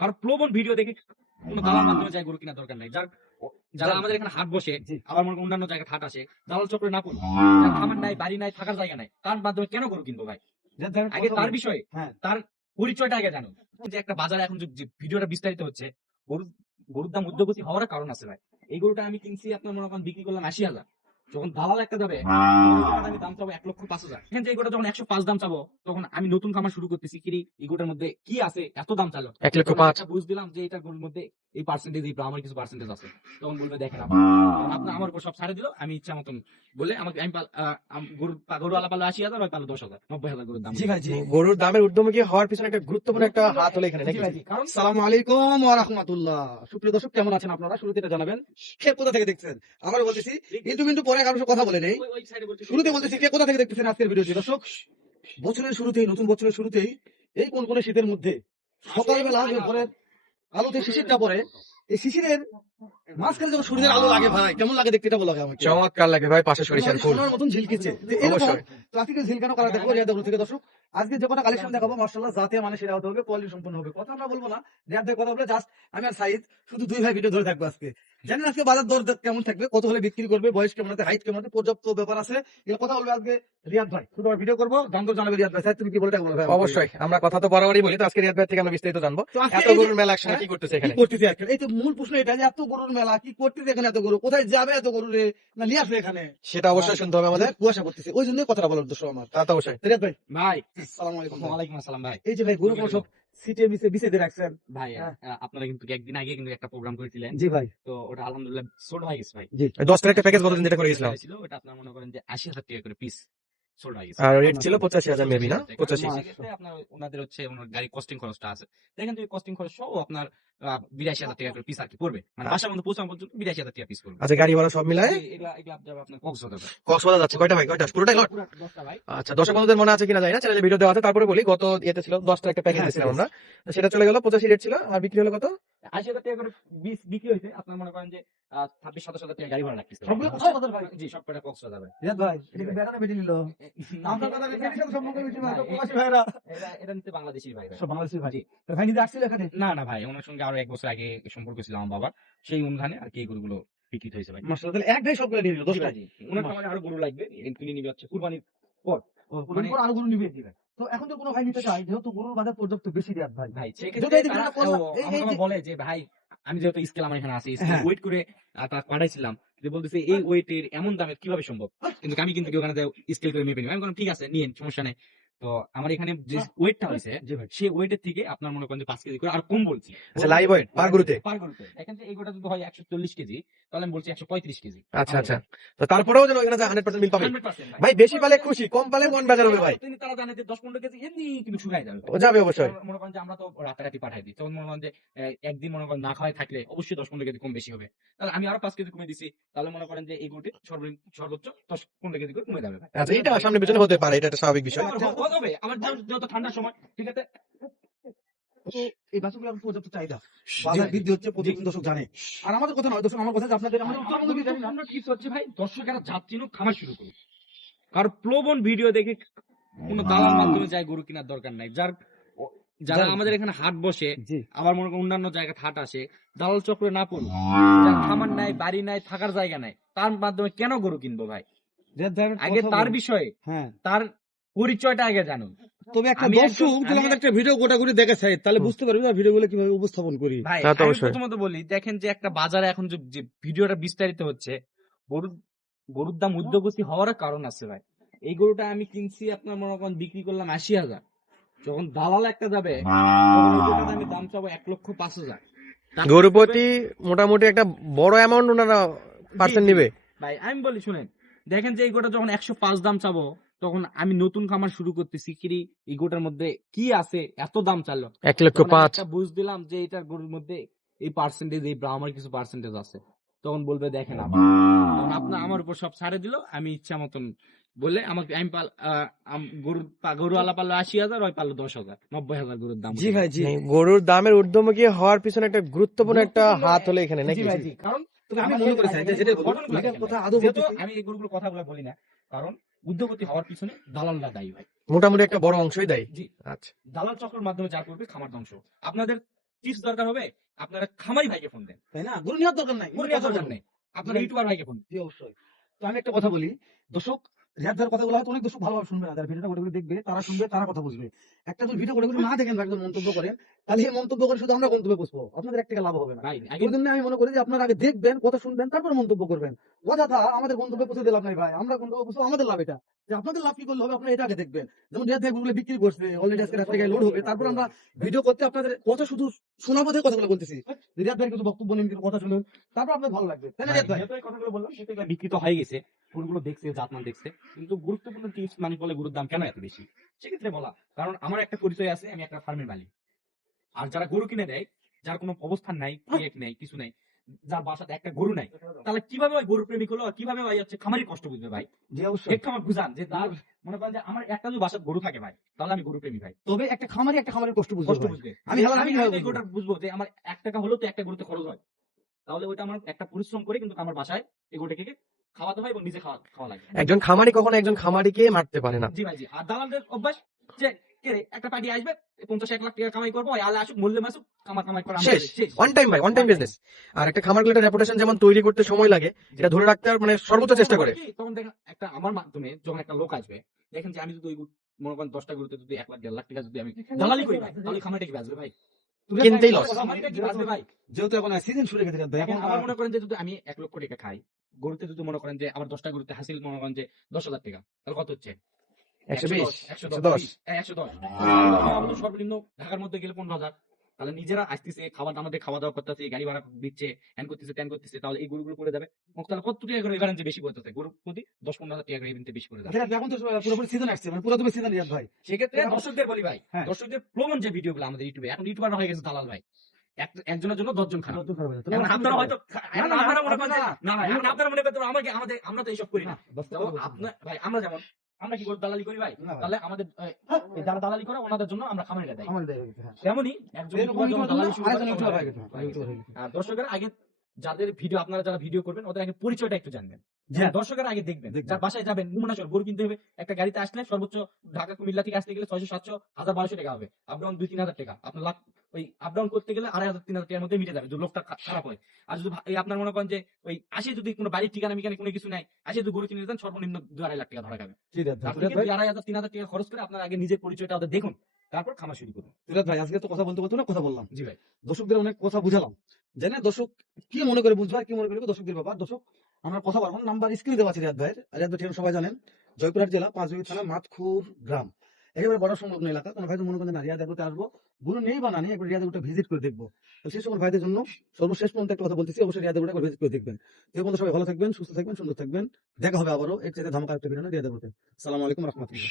কারণ প্রবণ ভিডিও দেখে কোনো দালাল মাধ্যমে যায় গরু কেনার দরকার নাই। যারা আমাদের এখানে হাট বসে, আবার মনে করেন অন্যান্য জায়গায় হাট আসে, দালাল চক্রে না পড়ে, যার খামার নাই, বাড়ি নাই, থাকার জায়গা নাই, তার মাধ্যমে কেন গরু কিনবো ভাই? আগে তার বিষয়ে তার পরিচয়টা আগে জানুন। যে একটা বাজারে এখন যে ভিডিওটা বিস্তারিত হচ্ছে, গরুর গরুর দাম ঊর্ধ্বগতি হওয়ার কারণ আছে ভাই। এই গরুটা আমি কিনছি আপনার মনে করেন বিক্রি করলাম ৮০,০০০, যখন দালাল একটা যাবে আমি দাম চাবো ১,৫০,০০০। এখন যে এগুলো যখন ১০৫ দাম চাবো, তখন আমি নতুন খামার শুরু করতেছি, কি এগুলোর মধ্যে কি আছে এত দাম চালো ১,৫০,০০০। বুঝ দিলাম যে এটার গরুর মধ্যে এই পার্সেন্টেজ, এই আমার কিছু পার্সেন্টেজ আছে, তখন বলবে দেখেন আপনার আমার উপর সব ছাড়ে দিল, আমি ইচ্ছা মতন বলে আমাকে আমি গরু আলা পাল্লা ৮০,০০০, ওই পাল্লা ১০,০০০, ৯০,০০০ গরুর দাম। জি ভাই, জি। গরুর দামের ঊর্ধ্বমুখী হওয়ার পিছনে একটা গুরুত্বপূর্ণ একটা হাত হলো এখানে নাকি? কারণ আসসালামু আলাইকুম ওয়া রাহমাতুল্লাহ। সুপ্রিয় দর্শক, কেমন আছেন আপনারা? শুরুতে এটা জানাবেন কে কোথা থেকে দেখছেন। আবার বলতেছি কিন্তু পরে কারোর সাথে কথা বলে নেই। ওই সাইডে বলছে শুরুতে বলতেছি কে কোথা থেকে দেখতেছেন আজকের ভিডিওটি। দর্শক, বছরের শুরুতেই, নতুন বছরের শুরুতেই, এই কোন শীতের মধ্যে সকালবেলা যে ভোরের আলোতে শিশিরটা পড়ে, এই শিশিরের মাঝখানে যখন সূর্যের আলো লাগে ভাই, কেমন লাগে দেখতে, এটা বলা লাগে আমাকে। চমৎকার লাগে ভাই, পাশে সরিষার ফুল। সোনার মতন ঝিলকিছে। অবশ্যই। ট্রাফিকের ঝিলকানো করা দেখবো রিয়াদ থেকে। দর্শক, আজকে যে কটা কালেকশন দেখাবো মাশাআল্লাহ জাতে মানে সেরা হতে হবে, কোয়ালিটি সম্পন্ন হবে। কথা আমরা বলবো না, রিয়াদ ভাই কথা বলে, জাস্ট আমি আর সাইদ শুধু দুই ভাই ভিডিও ধরে থাকবো আজকে। জানেন আজকে বাজার দর কেমন থাকবে, কত হলে বিক্রি করবে, বয়স কেমন আছে, হাইট কেমন আছে, পর্যাপ্ত ব্যাপার আছে, এর কথা বলবে আজকে রিয়াদ ভাই। শুধু ভিডিও করবো, দাম দর জানাবে রিয়াদ ভাই। সাইদ তুমি কি বলতে বলো ভাই? অবশ্যই, আমরা কথা তো বরাবরই বলি, তো আজকে রিয়াদ ভাই থেকে আমরা বিস্তারিত জানবো তো আজকে এত এই যে- গরুর মেলা একসাথে কি করতেছে কি এখানে। করতেছে আজকাল? এই তো মূল প্রশ্ন এটা যে এত গরুর মেলা কি করতেছে এখানে, এত গরু কোথায় যাবে, এত গরু রে না নিয়ে আসবে এখানে, সেটা অবশ্যই শুনতে হবে আমাদের। কুয়াশা করতেছে, ওই জন্য কথাটা বলার উদ্দেশ্য আমার। তা তো অবশ্যই। রিয়াদ ভাই, ভাই আসসালামু আলাইকুম ভাই। ওয়ালাইকুম আসসালাম ভাই। এই যে ভাই গরু সব সিটে বিছে দিয়ে রাখছেন ভাই হ্যাঁ। আপনারা কিন্তু একদিন আগে কিন্তু একটা প্রোগ্রাম করেছিলেন, জি ভাই, তো ওটা আলহামদুলিল্লাহ সোল্ড হয়ে গেছে ভাই। জি। 10 টাকা একটা প্যাকেজ বলতেন যেটা করে গেছিলাম, ছিল ওটা আপনার মনে করেন যে ৮০,০০০ টাকা করে পিস সোল্ড হয়ে গেছে। আর রেট ছিল 85,000 মেবি না, 85। সেক্ষেত্রে আপনার ওনাদের হচ্ছে ওনার গাড়ি কস্টিং খরচটা আছে, দেখেন যে কস্টিং খরচ সহ আপনার ৮২,০০০ টাকা করে পিস আর কি পড়বে, মানে বাসার মধ্যে পৌঁছানো পর্যন্ত ৮২,০০০ টাকা পিস পড়বে। আচ্ছা, গাড়ি ভাড়া সব মিলায় এগুলা যাবে আপনার কক্সবাজার ভাই। কক্সবাজার যাচ্ছে। কয়টা ভাই, কয়টা? পুরোটাই লট? পুরো 10টা ভাই। আচ্ছা, দর্শক বন্ধুদের মনে আছে কিনা জানি না, চ্যানেলে ভিডিও দেওয়া আছে। তারপরে বলি, গত ইয়েতে ছিল 10 টাকা একটা প্যাকেজ দিয়েছিলাম আমরা, তো সেটা চলে গেল 85 রেট ছিল, আর বিক্রি হলো কত? ৮০,০০০ টাকা করে বিক্রি হয়েছে। আপনার মনে করেন যে ২৬-২৭,০০০ টাকা গাড়ি ভাড়া লাগতেছে। সবগুলো কক্সবাজার ভাই? জি, সব কটা কক্সবাজার ভাই। রিয়াদ ভাই, এটা কি বেটানা বেটি নিল? আপনার কথা বেটির সাথে সম্পর্ক বেশি ভাই, প্রবাসী ভাইরা এটা নিতে বাংলাদেশি ভাই। সব বাংলাদেশি ভাই। তো ভাই নিজে আসছিল এখানে? না ভাই, ওনার সঙ্গে আরো ১ বছর আগে সম্পর্ক ছিল আমার বাবার, সেই অনুধানে আর কি এই গরুগুলো বিক্রি হয়েছে ভাই। মাশাআল্লাহ, তাহলে এক ভাই সবগুলো নিয়ে নিল, জি 10টা। ভাই, জি। ওনার খামারে আরো গরু লাগবে, কিনে নিবে হচ্ছে কুরবানির পর। কুরবানির পর আরো গরু নিবে। তো এখন তো কোনো ভাই নিতে চায়, যেহেতু গরুর বাজার পর্যাপ্ত বেশি রিয়াদ ভাই। ভাই যদি সেক্ষেত্রে এই যে তারা যেটা বললাম, এই আমাকে যে- বলে যে ভাই, আমি যেহেতু স্কেল আমার এখানে আছে, স্কেল হ্যাঁ। ওয়েট করে তার পাঠাইছিলাম, যে বলতেছে এই ওয়েটের এমন দামে কিভাবে সম্ভব, কিন্তু আমি কিন্তু ওখানে স্কেল করে মেপে নিই। আমি বললাম ঠিক আছে নিয়েন, সমস্যা নেই। তো আমার এখানে যে ওয়েটটা হয়েছে, জি ভাই। সেই ওয়েটের থেকে আপনার মনে করেন যে 5 কেজি করে আর কম বলছি। আচ্ছা, লাইভ ওয়েট পার গরুতে? পার গরুতে দেখেন যে এই গোটা যদি হয় 140 কেজি, তাহলে আমি বলছি 135 কেজি। আচ্ছা আচ্ছা, তো তারপরেও যেন এখানে 100% মিল পাবে 100% ভাই। বেশি পালে খুশি, কম পালে মন বেজার হবে ভাই। তিনি তারা জানে যে 10-15 কেজি এমনি কিন্তু শুকায় যাবে। ও যাবে অবশ্যই। মনে করেন যে আমরা তো রাতারাতি পাঠাই দিই, তখন মনে করেন যে একদিন মনে করেন না খাওয়াই থাকলে অবশ্যই 10-15 কেজি কম বেশি হবে। তাহলে আমি আরো 5 কেজি কমে দিছি, তাহলে মনে করেন যে এই গরুটি সর্বোচ্চ 10-15 কেজি করে কমে যাবে ভাই। আচ্ছা, এটা সামনে পেছনে হতে পারে, এটা একটা স্বাভাবিক বিষয়। হবে আমার যেহেতু ঠান্ডার সময়, ঠিক আছে। তো এই বাছুরগুলো পর্যাপ্ত চাহিদা, বাজার বৃদ্ধি হচ্ছে, প্রতিদিন দর্শক জানে। আর আমাদের কথা নয় দর্শক, আমার কথা যে আপনাদের আমাদের উত্তরবঙ্গ জানি না। আমরা কিছু হচ্ছে ভাই, দর্শকেরা যাত্রী খামার শুরু করুন। কারণ প্রবণ ভিডিও দেখে কোনো দালাল মাধ্যমে যায় গরু কেনার দরকার নাই। যারা আমাদের এখানে হাট বসে, জি। আবার মনে করেন অন্যান্য জায়গায় হাট আসে, দালাল চক্রে না পড়ুন, যার খামার নাই, বাড়ি নাই, থাকার জায়গা নাই, তার মাধ্যমে কেন গরু কিনবো ভাই? রিয়াদ ভাই, আমি আগে কথা তার বলি। বিষয়ে হ্যাঁ, তার পরিচয়টা আগে জানুন। তবে একটা আমি দর্শক একজন- যদি আমি- আমাদের একটা ভিডিও গোটা করে দেখে চাই, তাহলে বুঝতে পারবি না ভিডিওগুলো কিভাবে উপস্থাপন করি। ভাই তা তো আমি অবশ্যই। প্রথমত বলি, দেখেন যে একটা বাজারে এখন যে ভিডিওটা বিস্তারিত হচ্ছে, গরুর দাম ঊর্ধ্বগতি হওয়ার কারণ আছে ভাই। এই গরুটা আমি কিনছি আপনার মনে করেন বিক্রি করলাম ৮০,০০০, যখন দালাল একটা যাবে, তখন ওই গরুটার আমি দাম চাবো ১,৫০,০০০। গরু প্রতি মোটামুটি একটা বড় অ্যামাউন্ট ওনারা পার্সেন্ট নিবে ভাই আমি বলি শুনেন, দেখেন যে এই গোটা যখন ১০৫ দাম চাবো, তখন আমি নতুন খামার শুরু করতেছি, কি এই গোটার মধ্যে কি আছে এত দাম চালো, 1,05,000। একটা বুঝ দিলাম যে এটার গরুর মধ্যে এই পার্সেন্টেজ, এই ব্রাহ্মার কিছু পার্সেন্টেজ আছে, তখন বলবে দেখেন আপনার আমার উপর সব ছাড়ে দিল, আমি ইচ্ছা মতন বলে আমাকে আমি গরু আলা পাল্লো ৮০,০০০, ওই পাল্লো 10,০০০, ৯০,০০০ গরুর দাম। জি ভাই, জি। গরুর দামের ঊর্ধ্বমুখী হওয়ার পিছনে একটা গুরুত্বপূর্ণ একটা হাত হলো এখানে জি নাকি? ভাই, জি। কারণ তবে আমি মনে করি যে যেটা বলবো, ঘটনাগুলো এটার দেখেন কথা ভাই। আদৌ যেহেতু বলতেছি। আমি এই গরুগুলোর কথাগুলো বলি না, কারণ উদ্যোগতি হওয়ার পিছনে দালালরা দায়ী ভাই। মোটামুটি একটা বড় অংশই দেয়। জি, আচ্ছা, দালাল চক্রের মাধ্যমে যা করবে খামার ধ্বংস। আপনাদের টিপস দরকার হবে আপনারা খামারি ভাইকে ফোন দেন, তাই না? গরু নেওয়ার দরকার নাই, কোনো দরকার নেই, আপনারা ইউটিউবার ভাইকে ফোন দেন। জি, অবশ্যই। তো আমি একটা কথা বলি, দর্শক রিয়াদ ভাইয়ের কথাগুলো হয়তো অনেক দর্শক ভালোভাবে শুনবে না, যারা ভিডিওটা করে দেখবে তারা শুনবে, তারা কথা বুঝবে। একটা যদি ভিডিও করে না দেখেন বা একদম মন্তব্য করেন, তাহলে এই মন্তব্য করে শুধু আমরা গন্তব্যে পৌঁছবো, আপনাদের এক টাকা লাভ হবে না। ভাই ওই জন্য আমি মনে করি যে আপনারা আগে দেখবেন, কথা শুনবেন, তারপর মন্তব্য করবেন। অযথা আমাদের গন্তব্যে পৌঁছে লাভ নাই ভাই, আমরা গন্তব্যে পৌঁছবো, আমাদের লাভ এটা। যে আপনাদের লাভ কি করলে হবে, আপনারা এটা আগে দেখবেন। যেমন রিয়াদ ভাই গুলো বিক্রি করছে, অলরেডি আজকে রাত্রে লোড হবে, তারপর আমরা ভিডিও করতে আপনাদের কথা শুধু শোনাবো, দেখে কথাগুলো বলতেছি। রিয়াদ ভাইয়ের কিছু বক্তব্য নিন, কিছু কথা শুনুন, তারপর আপনাদের ভালো লাগবে, তাই না রিয়াদ ভাই? যেহেতু এই কথাগুলো বললাম সেটা এগুলো বিক্রি তো হয়ে গেছে, গরুগুলো দেখছে, জাতমান দেখছে, কিন্তু গুরুত্বপূর্ণ টিপস মানে বলে গরুর দাম কেন এত বেশি, সেক্ষেত্রে বলা, কারণ আমার একটা পরিচয় আছে, আমি একটা ফার্মের মালিক। আর যারা গরু কিনে দেয়, যার কোনো অবস্থান নাই, ক্রিয়েট নেই, কিছু নাই, যার বাসাতে একটা গরু নাই, তাহলে কিভাবে ওই গরু প্রেমিক হলো, আর কিভাবে ভাই হচ্ছে খামারি কষ্ট বুঝবে ভাই? জি, অবশ্যই। একটু আমার বুঝান যে তার মনে করেন যে আমার একটা যদি বাসায় গরু থাকে ভাই, তাহলে আমি গরু প্রেমী ভাই, তবে একটা খামারের কষ্ট বুঝবে কষ্ট ভাই। বুঝবে। আমি হালাল, আমি কিভাবে এই বুঝবো? গরুটা বুঝবো যে আমার 1 টাকা হলেও তো একটা গরুতে খরচ হয়, তাহলে ওইটা আমার একটা পরিশ্রম করে কিন্তু আমার বাসায় এই গরুটাকে খাওয়াতে হয় এবং নিজে খাওয়া খাওয়া লাগে। একজন খামারি কখনো একজন খামারিকে মারতে পারে না। জি ভাই জি। আর দালালদের অভ্যাস যে কে রে, একটা পার্টি আসবে 50-1 লাখ টাকা কামাই করবো, আল্লাহ আসুক মূল্যে মাসুক, কামাই করা শেষ, শেষ। ওয়ান টাইম ভাই, ওয়ান টাইম বিজনেস। আর একটা খামার গুলো রেপুটেশন যেমন তৈরি করতে সময় লাগে, এটা ধরে রাখতে আর মানে সর্বোচ্চ চেষ্টা করে। তখন দেখেন একটা আমার মাধ্যমে যখন একটা লোক আসবে, দেখেন যে আমি যদি ওই মনে করেন 10টা গরুতে যদি 1 লাখ 1.5 লাখ টাকা যদি আমি দালালি করি ভাই, তাহলে খামারটা কি বাঁচবে ভাই? কিনতেই লস। খামারিটা কি বাঁচবে ভাই? যেহেতু এখন সিজন শুরু হয়ে গেছে রিয়াদ ভাই, এখন এখন আমার মনে করেন যে যদি আমি 1 লক্ষ টাকা খাই, গরুতে যদি মনে করেন যে আমার 10টা গরুতে হাসিল মনে করেন যে 10,000 টাকা, তাহলে কত হচ্ছে? 120, 110, 110। আমাদের সর্বনিম্ন ঢাকার মধ্যে গেলে 15,000। তাহলে নিজেরা আসতেছে, আমাদের খাওয়া দাওয়া করতেছে, গাড়ি ভাড়া দিচ্ছে, হ্যান করতেছে, ত্যান করতেছে, তাহলে এই গরুগুলো করে যাবে। তাহলে কত টাকা করে এবার বেশি পড়তেছে? গরু প্রতি 10-15,000 টাকা করে এমনিতে বেশি করে যাবে। রিয়াদ ভাই, এখন তো পুরোপুরি সিজন আসছে, মানে পুরোপুরি সিজন রিয়াদ ভাই। সেক্ষেত্রে দর্শকদের বলি ভাই, হ্যাঁ। দর্শকদের প্রমাণ যে ভিডিওগুলো আমাদের ইউটিউবে, এখন ইউটিউবার হয়ে গেছে দালাল ভাই, একজনের জন্য 10 জন খারাপ। এখন আপনারা হয়তো এখন আপনারা মনে করেন যে, না ভাই, এখন আপনারা মনে করতে আমাকে আমরা তো এইসব করি না। যেমন আপনার ভাই, আমরা যেমন আমরা কি গরু দালালি করি ভাই, না ভাই। তাহলে আমাদের এই যারা দালালি করে ওনাদের জন্য আমরা খামারিরা দেয়। আমার দেয় হয়েছে, হ্যাঁ। তেমনি একজন এরকম ইউটিউবার যখন দালালি শুরু করে, আরেকজন ইউটিউবার তখন হয়ে গেছে, হ্যাঁ, ইউটিউবার হয়ে গেছে। আর দর্শকের আগে যাদের ভিডিও, আপনারা যারা ভিডিও করবেন ওদের আগে পরিচয়টা একটু জানবেন। জি। দর্শকের আগে দেখবেন, দেখবেন। যার বাসায় যাবেন, নমুনা স্বরূপ গরু কিনতে হবে, একটা গাড়িতে আসলে সর্বোচ্চ ঢাকা কুমিল্লা থেকে আসতে গেলে 600, 700, 1000, 1200 টাকা হবে। আপ ডাউন 2-3 হাজার টাকা, আপনার লাখ ওই আপ ডাউন করতে গেলে 2,500-3,000 টাকার মধ্যে মিটে যাবে, যদি লোকটা খারাপ হয়। আর যদি এই আপনার মনে করেন যে ওই আসে যদি কোনো বাড়ির ঠিকানা মিকানে কোনো কিছু নাই, আসে যদি গরু কিনে দেন, সর্বনিম্ন 2-2.5 লাখ টাকা ধরা যাবে। জি, রিয়াদ ভাই। আপনি রিয়াদ ভাই, 2,500-3,000 টাকা খরচ করে আপনার আগে নিজের পরিচয়টা ওদের দেখুন, তারপর খামার শুরু করুন। রিয়াদ ভাই, আজকে তো কথা বলতে বলতে না কথা বললাম, জি ভাই। দর্শকদের অনেক কথা বুঝালাম, জানেন দর্শক কি মনে করে বুঝবে আর কি মনে করবে দর্শকদের ব্যাপার। দর্শক আমরা কথা বলবো, নাম্বার স্ক্রিনে দেওয়া আছে রিয়াদ ভাইয়ের। রিয়াদ ভাই ঠিকানা সবাই জানেন, জয়পুরহাট জেলা পাঁচবিবি থানা মাতখুর গ্রাম, একেবারে বড় সংলগ্ন এলাকা। কোনো ভাই তো মনে করেন না রিয়াদ এগুলোতে আসবো, গুরু নেই বা না নেই, একবার রিয়াদ এগুলো ভিজিট করে দেখবো। তো সেই সকল ভাইদের জন্য সর্বশেষ পর্যন্ত একটা কথা বলতেছি, অবশ্যই রিয়াদ এগুলো একবার ভিজিট করে দেখবেন। এই পর্যন্ত সবাই ভালো থাকবেন, সুস্থ থাকবেন, সুন্দর থাকবেন। দেখা হবে আবারও এর চাইতে ধামাকা একটা ভিডিও রিয়াদ এগুলোতে। আসসালামু আলাইকুম রহমতুল্লাহ।